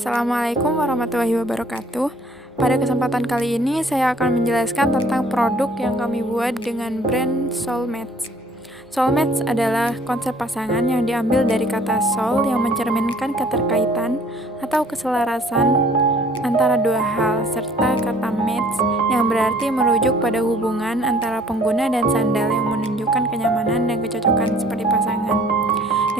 Assalamualaikum warahmatullahi wabarakatuh. Pada kesempatan kali ini saya akan menjelaskan tentang produk yang kami buat dengan brand Soulmates. Soulmates adalah konsep pasangan yang diambil dari kata soul yang mencerminkan keterkaitan atau keselarasan antara dua hal, serta kata mates yang berarti merujuk pada hubungan antara pengguna dan sandal yang menunjukkan kenyamanan dan kecocokan seperti pasangan.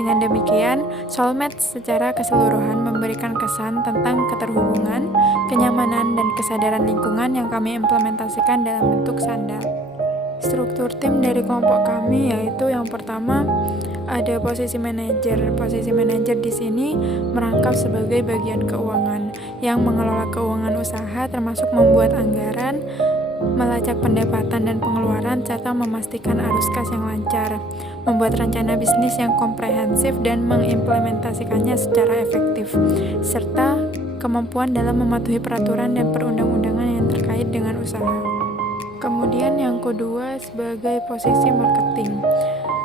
Dengan demikian, Soulmates secara keseluruhan memberikan kesan tentang keterhubungan, kenyamanan, dan kesadaran lingkungan yang kami implementasikan dalam bentuk sandal. Struktur tim dari kelompok kami yaitu yang pertama ada posisi manajer. Posisi manajer di sini merangkap sebagai bagian keuangan yang mengelola keuangan usaha termasuk membuat anggaran, melacak pendapatan dan pengeluaran, serta memastikan arus kas yang lancar, membuat rencana bisnis yang komprehensif dan mengimplementasikannya secara efektif, serta kemampuan dalam mematuhi peraturan dan perundang-undangan yang terkait dengan usaha. Kemudian yang kedua sebagai posisi marketing.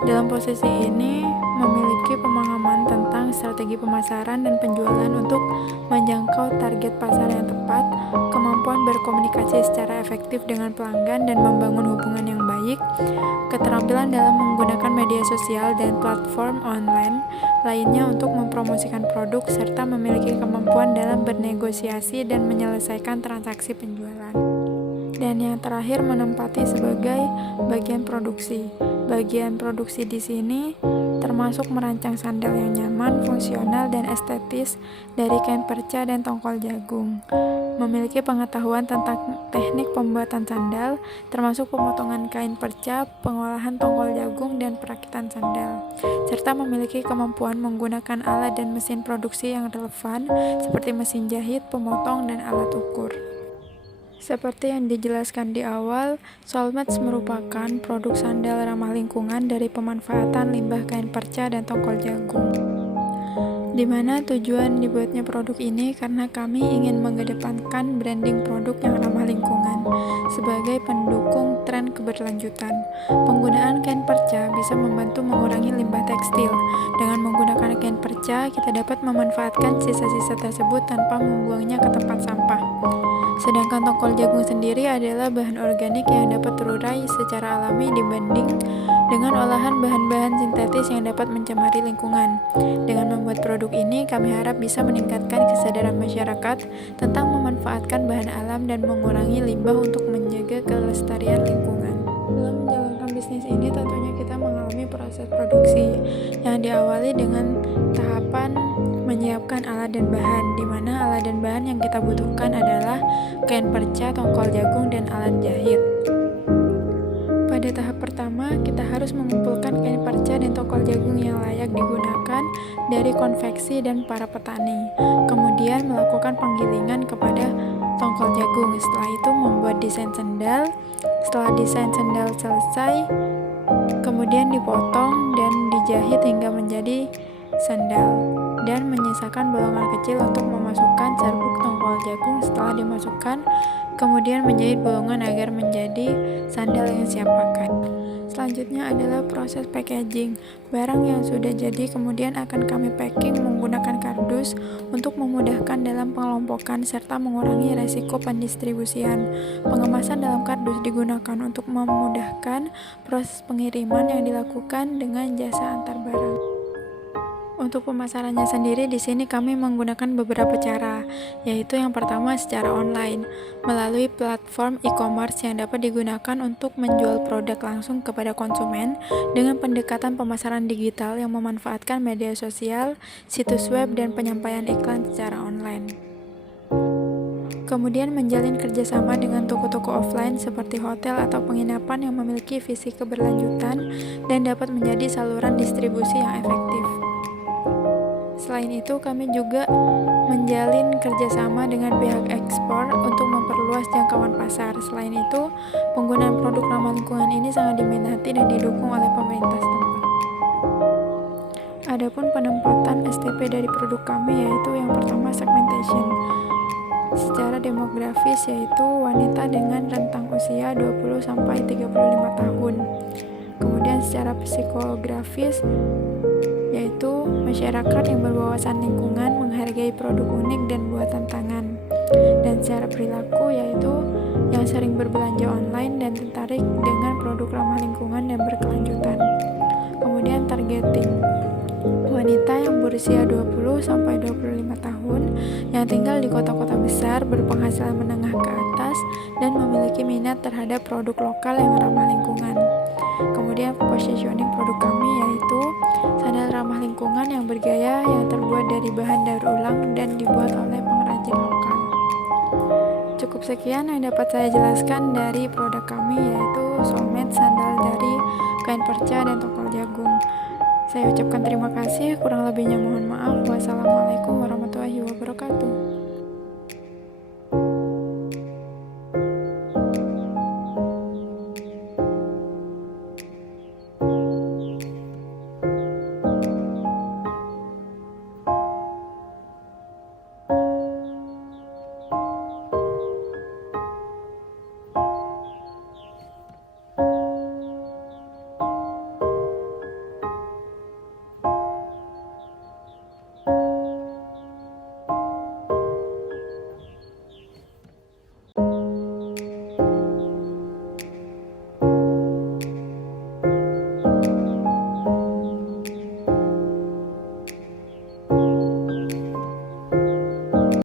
Dalam posisi ini memiliki pemahaman tentang strategi pemasaran dan penjualan untuk menjangkau target pasar yang tepat, kemampuan berkomunikasi secara efektif dengan pelanggan dan membangun hubungan yang baik, keterampilan dalam menggunakan media sosial dan platform online lainnya untuk mempromosikan produk, serta memiliki kemampuan dalam bernegosiasi dan menyelesaikan transaksi penjualan. Dan yang terakhir menempati sebagai bagian produksi. Bagian produksi di sini termasuk merancang sandal yang nyaman, fungsional, dan estetis dari kain perca dan tongkol jagung. Memiliki pengetahuan tentang teknik pembuatan sandal, termasuk pemotongan kain perca, pengolahan tongkol jagung, dan perakitan sandal. Serta memiliki kemampuan menggunakan alat dan mesin produksi yang relevan, seperti mesin jahit, pemotong, dan alat ukur. Seperti yang dijelaskan di awal, Soulmates merupakan produk sandal ramah lingkungan dari pemanfaatan limbah kain perca dan tongkol jagung. Di mana tujuan dibuatnya produk ini karena kami ingin mengedepankan branding produk yang ramah lingkungan sebagai pendukung tren keberlanjutan. Penggunaan kain perca bisa membantu mengurangi limbah tekstil. Dengan menggunakan kain perca, kita dapat memanfaatkan sisa-sisa tersebut tanpa membuangnya ke tempat sampah. Sedangkan tongkol jagung sendiri adalah bahan organik yang dapat terurai secara alami dibanding dengan olahan bahan-bahan sintetis yang dapat mencemari lingkungan. Dengan membuat produk ini, kami harap bisa meningkatkan kesadaran masyarakat tentang memanfaatkan bahan alam dan mengurangi limbah untuk menjaga kelestarian lingkungan. Dalam menjalankan bisnis ini, tentunya kita mengalami proses produksi yang diawali dengan tahapan menyiapkan alat dan bahan, di mana alat dan bahan yang kita butuhkan adalah kain perca, tongkol jagung, dan alat jahit. Pada tahap pertama, kita harus mengumpulkan kain perca dan tongkol jagung yang layak digunakan dari konveksi dan para petani. Kemudian melakukan penggilingan kepada tongkol jagung. Setelah itu membuat desain sandal. Setelah desain sandal selesai, kemudian dipotong dan dijahit hingga menjadi sandal, dan menyisakan bolongan kecil untuk memasukkan serbuk tongkol jagung. Setelah dimasukkan, kemudian menjahit bolongan agar menjadi sandal yang siap pakai. Selanjutnya adalah proses packaging. Barang yang sudah jadi kemudian akan kami packing menggunakan kardus untuk memudahkan dalam pengelompokan serta mengurangi resiko pendistribusian. Pengemasan dalam kardus digunakan untuk memudahkan proses pengiriman yang dilakukan dengan jasa antar barang. Untuk pemasarannya sendiri di sini kami menggunakan beberapa cara, yaitu yang pertama secara online, melalui platform e-commerce yang dapat digunakan untuk menjual produk langsung kepada konsumen dengan pendekatan pemasaran digital yang memanfaatkan media sosial, situs web, dan penyampaian iklan secara online. Kemudian menjalin kerjasama dengan toko-toko offline seperti hotel atau penginapan yang memiliki visi keberlanjutan dan dapat menjadi saluran distribusi yang efektif. Selain itu, kami juga menjalin kerjasama dengan pihak ekspor untuk memperluas jangkauan pasar. Selain itu, penggunaan produk ramah lingkungan ini sangat diminati dan didukung oleh pemerintah setempat. Adapun penempatan STP dari produk kami yaitu yang pertama segmentation. Secara demografis yaitu wanita dengan rentang usia 20-35 tahun. Kemudian secara psikografis yaitu masyarakat yang berwawasan lingkungan, menghargai produk unik dan buatan tangan. Dan secara perilaku yaitu yang sering berbelanja online dan tertarik dengan produk ramah lingkungan dan berkelanjutan. Kemudian targeting wanita yang berusia 20-25 tahun yang tinggal di kota-kota besar, berpenghasilan menengah ke atas, dan memiliki minat terhadap produk lokal yang ramah lingkungan. Kemudian positioning produk kami yaitu sandal ramah lingkungan yang bergaya yang terbuat dari bahan daur ulang dan dibuat oleh pengrajin lokal. Cukup sekian yang dapat saya jelaskan dari produk kami yaitu Soulmate sandal dari kain perca dan tongkol jagung. Saya ucapkan terima kasih, kurang lebihnya mohon maaf. Wassalamualaikum warahmatullahi wabarakatuh.